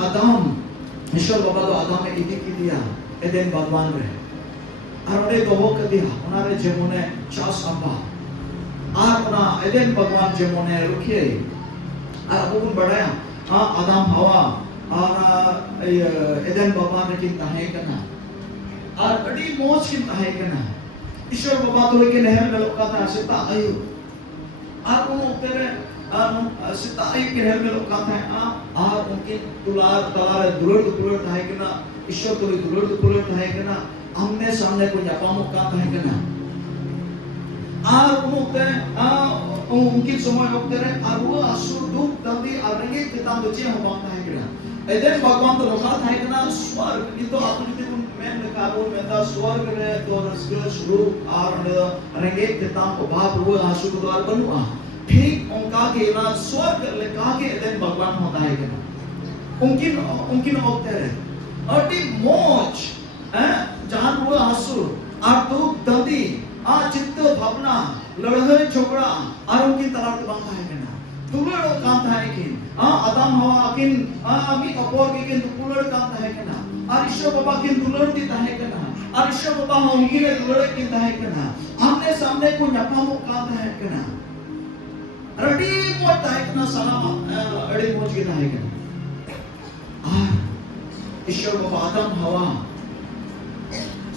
Adam Ishwar Baba do Adam e idi ki dia Eden Bhagwan re ar ore doho ke dia ona re jemone chas aba ar ona Eden Bhagwan jemone rukhiye ar abu bun badaya Adam Hawa ar Eden Bhagwan re kin tahe kana ar adi moj kin tahe kana Ishwar Baba to ke neher me lokka tha sita ayu ar uno tere sita ayu ke neher me lokka tha ar unkin tular talar dulur tahe kana Ishwar to dulur tahe kana आमने सामने को जापामो का कहे करना are उनोते उनकी समय होते रहे आर वो असुर दुख दंडी आरंगे किताब बच्चे हम बात कहे करना एदेन भगवान तो लोका कहे करना स्वर्ग ये तो आप जो तुम मैं निकालो मैं तो स्वर्ग रे तो रस्के शुरू आर आरंगे किताब को बाप वो असुर द्वार बनुआ ठीक उनका के ना स्वर्ग लेका के एदेन भगवान होता है करना उनकी होते रहे अति मौज जहां हुआ असुर दुख दंडी चित्त भावना लड़ाई झगड़ा और उनकी तरफ बांधा है ना तुलड़ काम था कि आदम हवा किन मी अपोर के किन तुलड़ काम था है ना और ईश्वर बाबा किन तुलड़ दी था है ना और ईश्वर बाबा उनकी ने तुलड़ किन था है ना आमने सामने को नपामो काम था है ना रेडी मोट था है ना सलाम अड़ी मोच के था है ना ईश्वर बाबा आदम हवा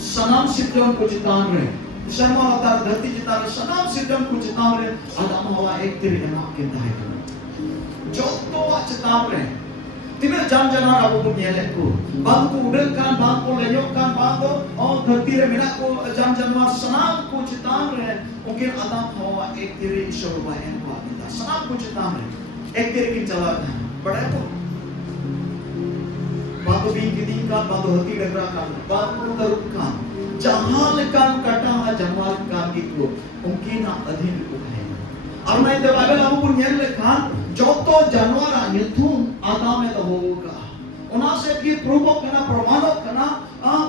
सनाम सिद्धम को चितान रहे शर्मा अवतार धरती चितान रहे सनाम सिद्धम को चितान रहे आदम हवा एक तेरे नाम के दाहे जो तो चितान रहे तिने जान जना राबो को नियले को बात को उड़ल कान बात को लेयो कान बात और धरती रे मेरा को जान जानवर सनाम को चितान रहे उनके आदम हवा एक तेरे ईश्वर बायन को आदिता सनाम को चितान रहे एक तेरे की चला बड़ा को बातो बीन की दिन का बातो हती डगरा का बातो तरुक का जहां कान कटा है जमाल कान की को उनकी ना अधीन को है और मैं तो बाइबल आपको पुण्य लिखा जो तो जानवर युद्धों आदा में तो होगा उना से की प्रूफ करना प्रमाणो करना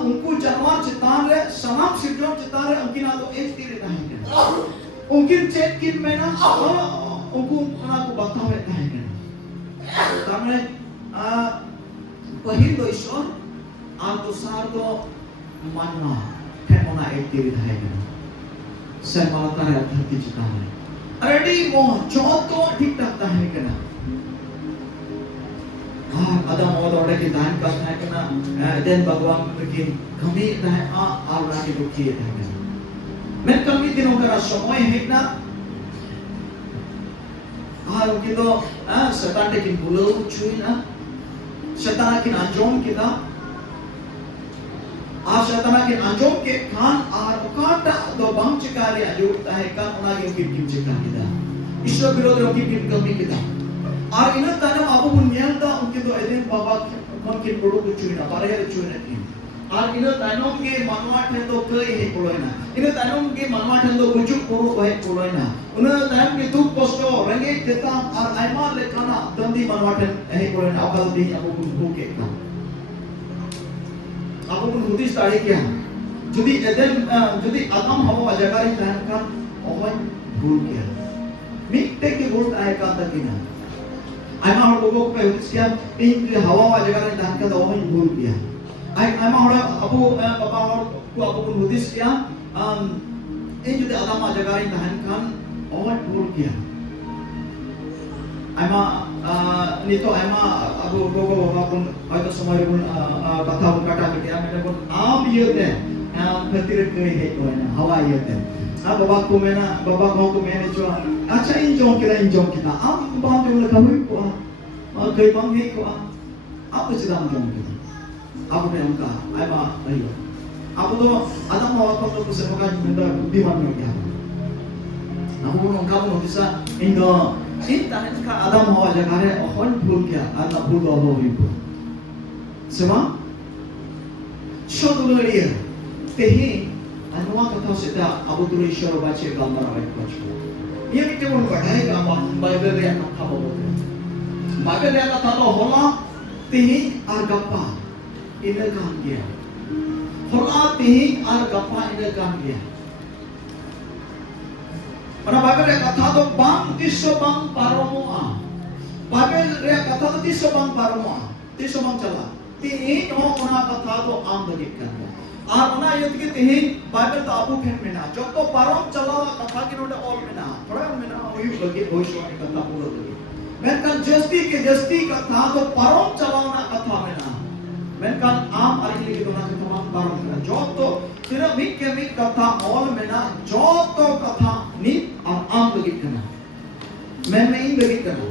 उनको जानवर चितान रे सनाम सिद्धम चितान रे उनकी ना तो एक तीर कहेंगे उनकी चेक किन में ना उनको उना को बतावे कहेंगे तमने पहिल दो ईश्वर आर दोसार दो मानना फेमोना एक तीर है से माता है धरती चिता है रेडी मो जो तो ठीक ठाक है कना आदम और औरत के दान करना है कना देन भगवान की कमी है आर रानी को किए है मैं कमी दिनों का समय है ना उनकी तो शैतान के बुलो छुई ना शैतान की अंजोम kita शैतान की अंजोम के खान आर काटा दो बम चिकारी अजूता है kan उनागी उनकी टीम चिका kita ईश्वर विरोध उनकी टीम कमी kita और इन ताने आपको मुन्यालता उनके तो एदेन बाबा कौन के प्रोडो को चुना बारे है चुना की और इन तानों के मनवाट है तो कई है कोलोना इन तानों के मनवाट है तो कुछ प्रोडो है कोलोना उन तानों के दुख कष्ट रंगे देता और आयमा लेखाना दंडी मनवाट है कोलोना अकल दी आपको कुछ के का आपको कुछ हुदिस ताड़ी क्या जुदी एदेन जुदी आदम हवा जगारी तान का ओवन भूल गया मिक्ते के भूल आए का तकिना आयमा हम लोगों को हुदिस क्या इन हवा जगारी तान का ओवन भूल गया आयमा हम अबू बाबा और को आपको कुछ हुदिस क्या इन जुदी आदम जगारी तान kan owan भूल गया आयमा नितो आयमा अबू लोगों बाबा कुन आयतो समय कुन कथा कुन काटा के मैंने कुन आम ये थे खतिर के है तो है ना हवा ये थे बाबा को मैंने जो अच्छा इन जों kita am बात जो लगा हुई को कई बांग है को आप sedang जों kita आप ने उनका आयमा अयो आप तो आदम हवा को तो सेवका minta budiman क्या namun kamu bisa indo internet ka adam hawa jagare ohon bhul kya ana bhul ho ibu sema shoduliya tehi anwa katha seta abudur ishwar bache gambar awet kochu ye ni kemon padhayega bible re katha bolte bible re katha to hola tehi ar gappa ina kan gya hola tehi ar gappa ina kan gya Karena Bible रे कथा तो बांग तिसो बांग पारोमोआ Bible रे कथा तो तिसो बांग पारोमोआ Ti somang chala. Tihin ho ona katha to am lagi kan. Ar ona yut ki tihin Bible ta abu phen mena. Jok to parom chala katha ki note all mena. Thoda mena oyu lagi hoish ni katha pura lagi. Menkan jasti ke jasti katha to parom chala na katha mena. Menkan am ari lagi to na katha parom mena. Jok to tira mik ke mik katha all mena. Jok to katha ni am lagi kana. Men in lagi kana.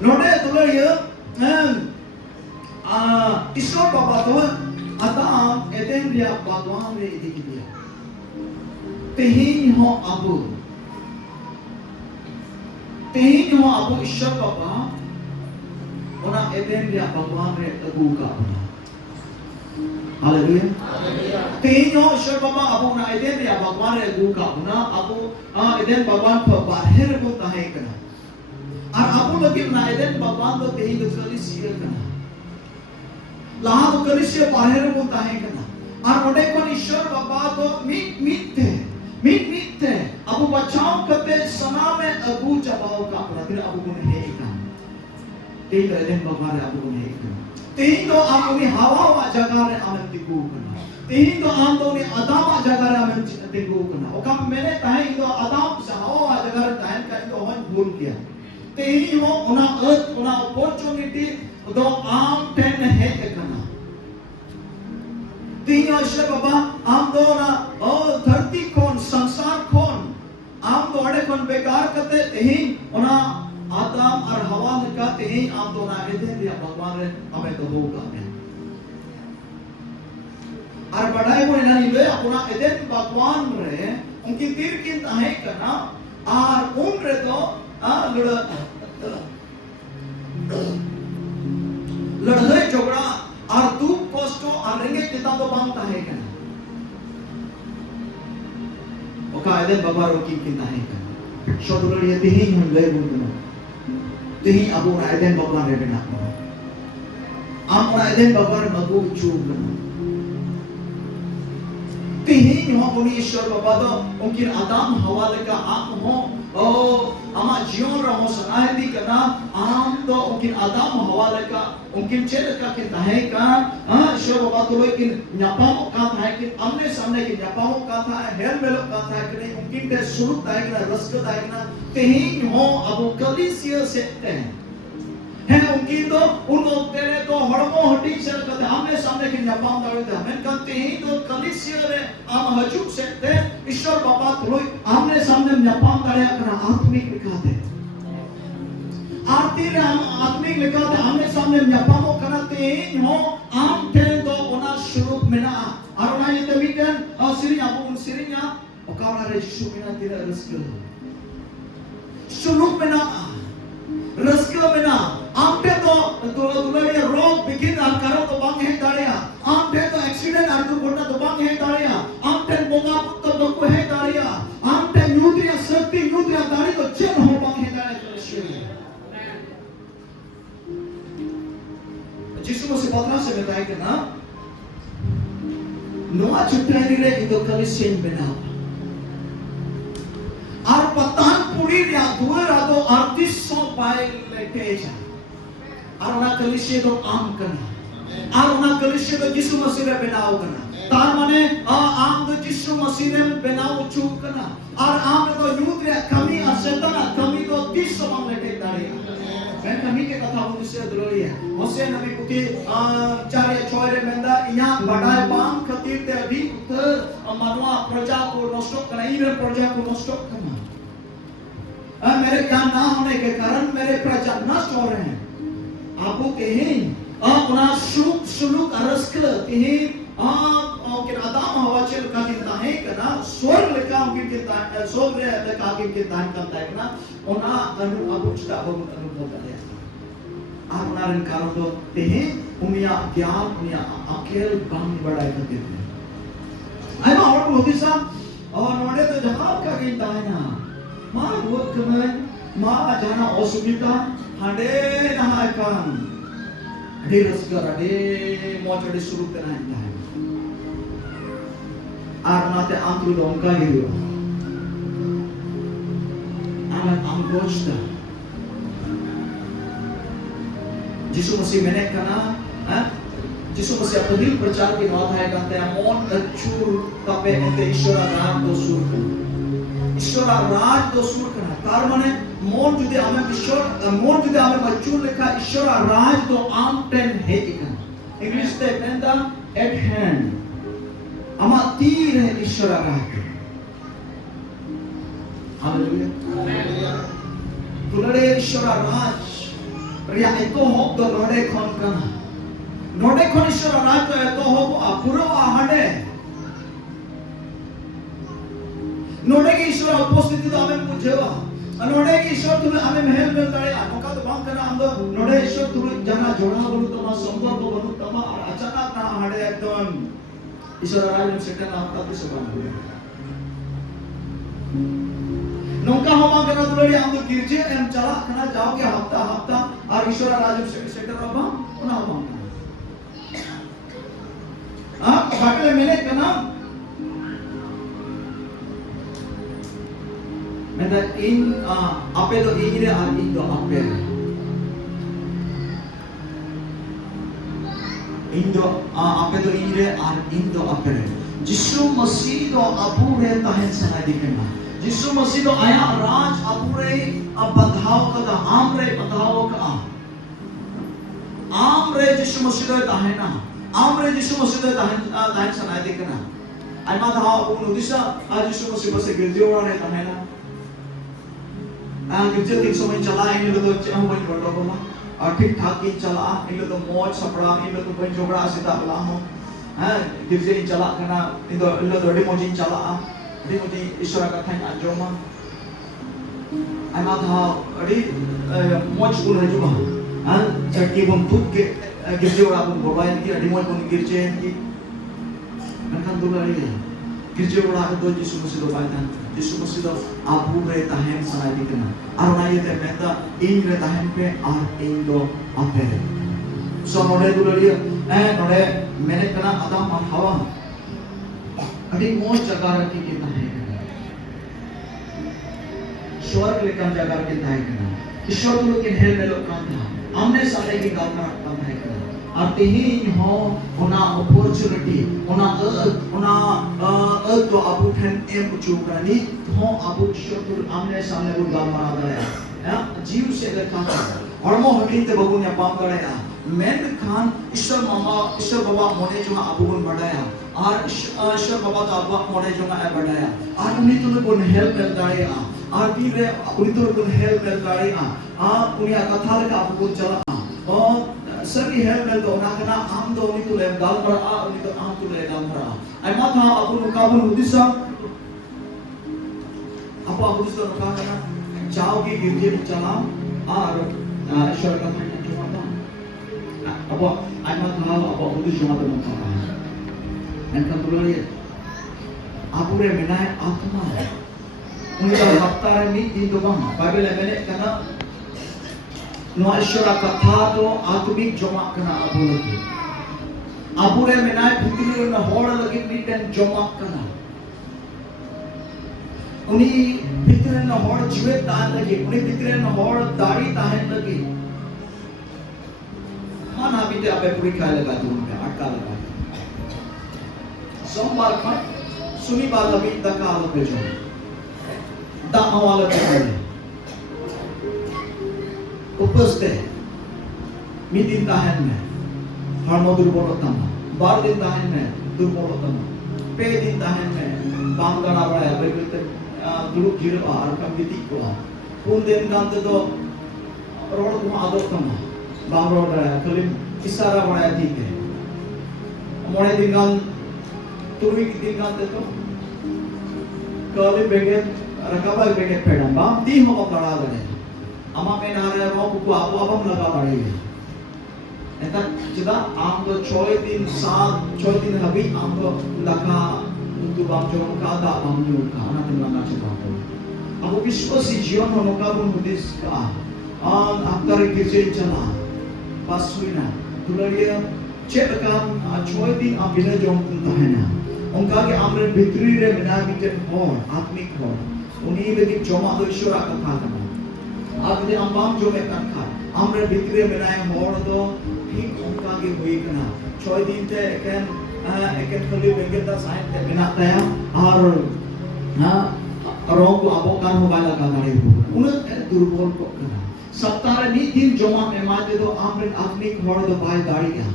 Note tular ye ईश्वर बाबा तो अदाम एदेन रिया बादवान रे इदिकी दिया तेहीन हो अबु ईश्वर बाबा उना एदेन रिया बादवान रे अगु का hallelujah तेहीन हो ईश्वर बाबा अबु उना एदेन रिया बादवान रे अगु का उना अबु एदेन बादवान पर बाहर को ताहे कना और अबु लगे उना एदेन बादवान तो तेहीन दुसरी सियर कना लाहा तो कलिसिया बाहर को ताहे कना और ओडे कोन ईश्वर बाबा तो मीट थे अबु बचाव करते सना में अबु जबाव का प्रति अबु को है का ते एदेन बाबा रे अबु को है का ते तो अबु नि हवा जगह रे आमन तिकु कना ते तो आम तो नि अदाम जगह रे आमन तिकु कना ओका मैंने ताहे तो अदाम हवा जगह रे ताहे का तो हम भूल किया ते हो उना अर्थ उना अपॉर्चुनिटी तो आम टेन है कना तीन ईश्वर बाबा आम दो ना धरती कौन संसार कौन आम दो अड़े कौन बेकार करते ही उना आदम और हवा ने कहते ही आम दो ना इधर दिया भगवान रे हमें तो होगा क्या और बढ़ाई वो इन्हें ले अपना इधर भगवान रे उनकी तीर की ताहे करना और उन रे तो लड़ाई झगड़ा और दुख कष्ट और रेंगे कितना तो बांधता है क्या ओका इधर बाबा रोकी कितना है क्या शोधुलर ये तीही हम ले बुना तीही अबू इधर बाबा रे बिना आम इधर बाबा रे मगु चूब बना तीही हो उन्हीं ईश्वर बाबा तो उनकी आदम हवा लेकर आम हो आमा जीवन रहो सनाहदी करना आम तो उनकी आदम हवा लेकर उनकी चेल का कि ताहे का ईश्वर बाबा तो लेकिन न्यापामो का था कि हमने सामने कि न्यापामो का था हेल मेलो का था कि नहीं उनकी पे शुरू ताहे कि रस्क ताहे कि तेही हो अब कलिसिया से है उनकी तो उन लोग तेरे तो हड़मो हटी से कहते हमने सामने कि न्यापाम दावे थे हमें कहते ही तो कलिसिया रे आम हजूक से ईश्वर बाबा तो हमने सामने न्यापाम दावे करना आत्मिक लिखाते आरती रे हम आत्मिक लिखाते हमने सामने न्यापामो करते हो आम टेन तो उना शुरू मिना और उना ये तमीकन सिरिया बुन सिरिया ओकारा रे यीशु मिना तेरा रस्क शुरू मिना रस्क मिना आमटे तो दुलारिया रोग बिगिन करो तो बांग है दाड़िया आमटे तो एक्सीडेंट और दुर्घटना तो बांग है दाड़िया आमटे बोगा तो बको है दाड़िया आमटे न्यूट्रिया शक्ति न्यूट्रिया दाड़ी तो चेन हो बांग है दाड़िया जिसको से पत्रा से बताया कि ना नोआ चुट्टानी रे इधर कलिसियन बनाओ और पतान पूरी या दुए रातो 3800 पाइल लेके जा और उना कलिसिया तो आम करना और उना कलिसिया तो यीशु मसीह रे बनाओ करना तार माने आम तो यीशु मसीह रे बनाओ चूक करना और आम तो यूथ रे कमी और शैतान कमी तो 300 माम लेके दाड़िया मैं कमी के कथा बोल से दुलोरी है होसे नबी पुती 4 या 6 रे मेंदा यहाँ बढ़ाए बाम खतीर ते अभी उत्तर मानवा प्रजा को नष्ट करना इधर प्रजा को नष्ट करना मेरे ज्ञान ना होने के कारण मेरे प्रजा नष्ट हो रहे हैं आपको कहीं उना शुलुक अरस्क कहीं के आदम हवा चल का कितना है करना स्वर्ग लेका उनकी कितना स्वर्ग रे लेका के दान करता है ना उना अनुभवता अनुभव है आप उना रन कारण तो कहीं उमिया ज्ञान उमिया अकेल बंग बढ़ाए करते हैं आई मा और होती सा और नोड़े तो जहां का गिनता है ना मां वो कमें मां जाना असुविधा हंडे नहाय काम हंडे रसगर हंडे मोचड़े शुरू करना है आर नाते आंतु डोंका हियो आमन आमगोष्टा Jisu Masih menek kana, Jisu Masih apabila percaya ke nota hai kata ya mon acur kape ente Ishwara raj do sur kana. Ishwara raj do sur kana. Tar mane mon judi ame acur lekha Ishwara raj do amten hei kana. English te penda at hand. Ama tir hai Ishwara raj. Hallelujah. Tulade Ishwara raj. Ria itu hok do node kon kana. Node kon Ishwara raj to itu hok apuro ahade. Node ki Ishwara upostiti to ame pujhewa. Node ki Ishwar tume ame mehel mel dare. Moka to bang kana amdo node Ishwar tume jana jona bolu tama sambor ko bolu tama ar achanak na ahade ekdom Ishwara raj में settle आपका तो सवाल हुआ नौका हम करना दुलड़ी हम तो गिरजे एम चला करना जाओगे हफ्ता और ईश्वर राज में सेटल रबा उना हम बाटले मैंने करना मैं तो इन आपे तो इन रे आदि तो आपे Indo apa itu ire ar Indo apa re? Jisu Masih do apure tahen sana dikena. Jisu Masih do ayah raj apure abadhaw kada amre badhaw ka. Amre Jisu Masih do tahena. Amre Jisu Masih do tahen sana dikena. Ayah badhaw apun udisa Jisu Masih base girjo re tahena. Girjo tik somai chala ini lo to hum bani bodo ko और ठीक ठाक ही चला इन लोग तो मौज सपड़ा इन लोग तो बन जोगड़ा सीधा बला हो हैं गिरजे इन चला करना इन लोग तो मौज इन चला ईश्वर का था अंजोमा अना था मौज कुल है जो हैं चटकी बम तुक के गिरजे वाला बम बोबाइन की मौज बम गिरजे की मैंने दूल्हा रे गिरजे वाला तो जिसु मसीह दो बाइता जिसु मसीह दो आबू रे ताहेन सनाई दिखना और ना ये ते मेहता इन रे ताहेन पे और इन दो आपे सो नोडे दुलड़िया नोडे मैंने कना आदम और हवा अभी मौज जगह रखी कितना है स्वर्ग लेकर जगह कितना है ईश्वर तो लोग इन्हें में लोग काम था हमने सारे की गाँव में काम है और तेही हो उना अपॉर्चुनिटी उना तो अबू ठन एम चुकरानी हो अबू शोतुर आमने सामने वो गाँव मरा गया है जीव से देखा और मो हमीन ते बबू ने पाम गया मैं खान ईश्वर बाबा मोने जो अबू बन बढ़ाया और ईश्वर बाबा तो अबू मोने जो है बढ़ाया और उन्हीं तो लोग उन्हें हेल्प कर दाए और फिर उन्हीं तो लोग उन्हें हेल्प कर दाए उन्हें कथा लगा अबू चला और सभी हेल्प मिल तो ना करना आम तो उन्हीं तो ले दाल पर उन्हीं तो आम तो ले दाल पर आई माथा अबू नुकाबुल उदिसा अबू उदिसा नुका करना जाओगे गिरजे में चला और ईश्वर का था जो आता अबू आई माथा अबू उदिसा मत नुका एंड कंट्रोल ये अबू रे मिनाए आत्मा उन्हीं तो हफ्ता रे नी दिन तो बम बाइबल में मैंने कहना Noa Ishwara katha to atumik joma kana abu lagi. Abu re menai putri na hor lagi miten joma kana. Uni pitren na hor jiwet tahan lagi. Uni pitren na hor dari tahan lagi. Mana bite ape puri khai laga tu unpe atka laga. Sombar khan shunibar labi daka alape jo. Da awala pe kare. उपस्थे मी दिन ताहन में हरमो दुर्बलतम बार दिन ताहन में दुर्बलतम पे दिन ताहन में काम करना पड़ा है भाई बोलते दुरुप जीरो आर कम बिती को उन दिन कांते तो रोड को आदत कम बाम रोड है कलिम इशारा बड़ा है ठीक है मोड़े दिन कान तुरी दिन कांते तो कलिम बेगे रकाबा बेगे पेड़ा बाम ती हो पकड़ा दे अमा में नारे रो को आपम लगा पड़ेगी ऐसा जिदा आम तो 6 दिन हबी आम तो लगा untuk bangsa ka da bangju ka na tin langa chika ko ako विश्वासी जीवन होनो का बुन बुदिस का after kirje chala paswina दुलड़िया चेक काम 6 दिन अभिनय जोम तुमता है ना उनका के आमरे भितरी रे बिना बिते और आत्मिक हो उन्हीं में जोमा तो ईश्वर का था आप दे अम्बाम जो में का amre bikre menai hor do thik onka ge hui kana 6 din te eken khali bengel da sain te mena taya ar na rong ko abokan ho bala ka dare hu una durbol ko kana saptare ni din joma me mate do amre admik hor do bai dari ya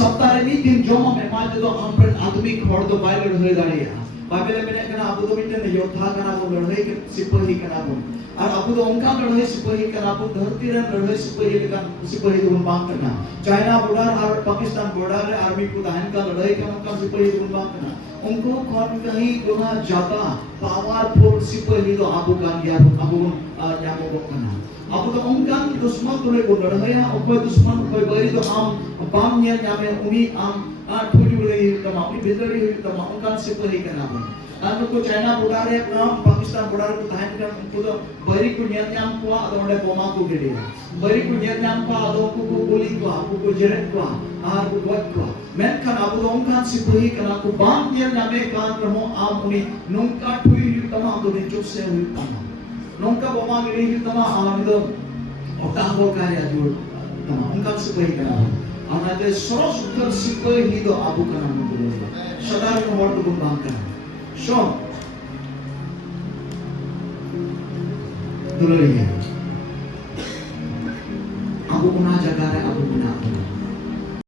saptare ni din joma me mate do amre admik hor do bai lehoi dari ya Bible में कहना अबू तो mitten योद्धा करना वो लड़ाई के सिपाही करना वो और अबू तो उनका लड़ाई सिपाही करना वो धरती रे लड़ाई सिपाही लेकिन सिपाही तो उनबांग करना चाइना बॉर्डर और पाकिस्तान बॉर्डर आर्मी को दाहन का लड़ाई का उनका सिपाही तो उनबांग करना उनको कौन कहीं गुना ज्यादा पावरफुल सिपाही तो अबू का या अबू यामो को करना अबू तो उनका दुश्मन तो ले लड़ाई है और कोई दुश्मन कोई बड़ी तो हम बाम निया यामे उन्हीं हम ठुली रही तमा अपनी बेदरी हुई तमा उनका सिपाही करना बन kan ko China border है पाकिस्तान border को ताहन कर उनको तो बरी को नियम को अदोंडे बोमा को गिरे बरी को नियम को अदो को गोली को को जरत को आर को वट को मैं kan abu dong kan सिपाही करना को बाम नियम नामे kan रहो आम उनी नोंका ठुई तमा तो ने चुप से हुई तमा नोंका बोमा गिरे तमा आम तो ओटा हो कार्य जोड़ तमा उनका सिपाही करना Anade soros utar sipai hido abu kana mungkin. Sadar ko hor to bumbang kana. So, dulu ya. Abu kuna jaga re abu kuna.